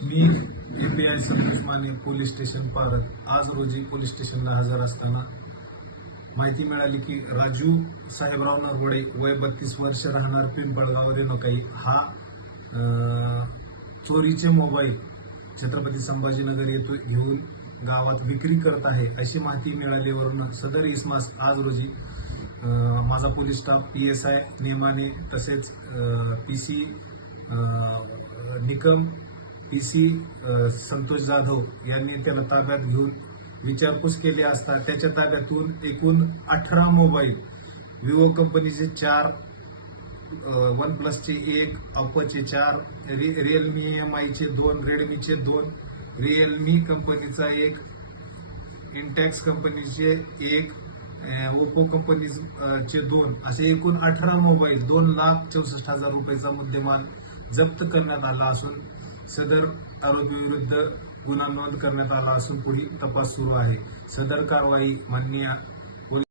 मी API संदेश Mane police station पारत आज रोजी पोलीस स्टेशनला हजर असताना माहिती मिळाली की राजू साहेबराव नरवडे वय बत्तीस वर्ष राहणार पिंपळगाव रेणुकाई हा चोरीचे मोबाईल छत्रपती संभाजीनगर येतो घेऊन गावात विक्री करत आहे अशी माहिती मिळाल्यावरून सदर इसमास आज रोजी माझा police staff P S I Nemane तसेच P C Nikam P C Santosh Jadhav यांनी त्याला ताब्यात घेऊन विचारपूस केली असता त्याच्या ताब्यातून एकूण अठरा मोबाईल विवो कंपनीचे चार वन प्लसचे एक अप्पोचे चार रि रिअलमी एम आयचे दोन रेडमीचे दोन रिअलमी कंपनीचा एक इंटॅक्स कंपनीचे एक ओप्पो कंपनीचे दोन असे एकूण अठरा मोबाईल दोन लाख चौसष्ट हजार रुपयाचा मुद्देमाल जप्त करण्यात आला असून सदर आरोपीविरुद्ध गुन्हा नोंद करण्यात आला असून पुढील तपास सुरू आहे. सदर कारवाई माननीय